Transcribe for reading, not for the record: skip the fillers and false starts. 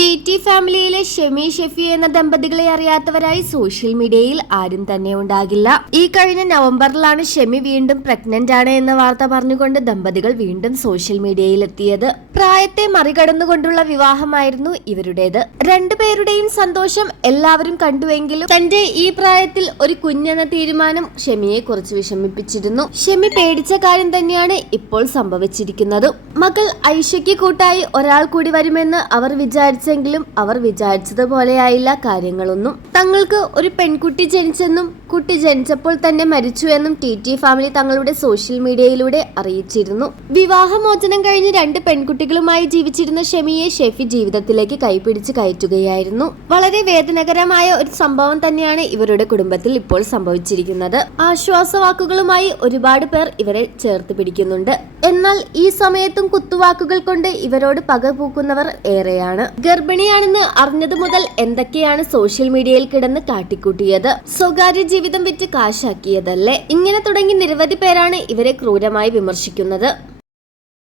T ഫാമിലിയിലെ ഷെമി ഷെഫി എന്ന ദമ്പതികളെ അറിയാത്തവരായി സോഷ്യൽ മീഡിയയിൽ ആരും തന്നെ ഉണ്ടാകില്ല. ഈ കഴിഞ്ഞ നവംബറിലാണ് ഷെമി വീണ്ടും പ്രഗ്നന്റ് ആണ് എന്ന വാർത്ത പറഞ്ഞുകൊണ്ട് ദമ്പതികൾ വീണ്ടും സോഷ്യൽ മീഡിയയിൽ എത്തിയത്. പ്രായത്തെ മറികടന്നുകൊണ്ടുള്ള വിവാഹമായിരുന്നു ഇവരുടേത്. രണ്ടുപേരുടെയും സന്തോഷം എല്ലാവരും കണ്ടുവെങ്കിലും തന്റെ ഈ പ്രായത്തിൽ ഒരു കുഞ്ഞെന്ന തീരുമാനം ഷെമിയെ കുറച്ച് വിഷമിപ്പിച്ചിരുന്നു. ഷെമി പേടിച്ച കാര്യം തന്നെയാണ് ഇപ്പോൾ സംഭവിച്ചിരിക്കുന്നത്. മകൾ ഐഷയ്ക്ക് കൂട്ടായി ഒരാൾ കൂടി വരുമെന്ന് അവർ വിചാരിച്ചെങ്കിലും അവർ വിചാരിച്ചതുപോലെയായില്ല കാര്യങ്ങളൊന്നും. തങ്ങൾക്ക് ഒരു പെൺകുട്ടി ജനിച്ചെന്നും കുട്ടി ജനിച്ചപ്പോൾ തന്നെ മരിച്ചു എന്നും ടി ഫാമിലി തങ്ങളുടെ സോഷ്യൽ മീഡിയയിലൂടെ അറിയിച്ചിരുന്നു. വിവാഹമോചനം കഴിഞ്ഞ് 2 പെൺകുട്ടികളുമായി ജീവിച്ചിരുന്ന ഷെമിയെ ഷെഫി ജീവിതത്തിലേക്ക് കൈപിടിച്ച് കയറ്റുകയായിരുന്നു. വളരെ വേദനകരമായ ഒരു സംഭവം തന്നെയാണ് ഇവരുടെ കുടുംബത്തിൽ ഇപ്പോൾ സംഭവിച്ചിരിക്കുന്നത്. ആശ്വാസവാക്കുകളുമായി ഒരുപാട് പേർ ഇവരെ ചേർത്ത് പിടിക്കുന്നുണ്ട്. എന്നാൽ ഈ സമയത്തും കുത്തുവാക്കുകൾ കൊണ്ട് ഇവരോട് പകപൂക്കുന്നവർ ഏറെയാണ്. ഗർഭിണിയാണെന്ന് അറിഞ്ഞതു മുതൽ എന്തൊക്കെയാണ് സോഷ്യൽ മീഡിയയിൽ കിടന്ന് കാട്ടിക്കൂട്ടിയത്. സ്വകാര്യ ജീവിതം വിറ്റ് കാശാക്കിയതല്ലേ. ഇങ്ങനെ തുടങ്ങി നിരവധി പേരാണ് ഇവരെ ക്രൂരമായി വിമർശിക്കുന്നത്.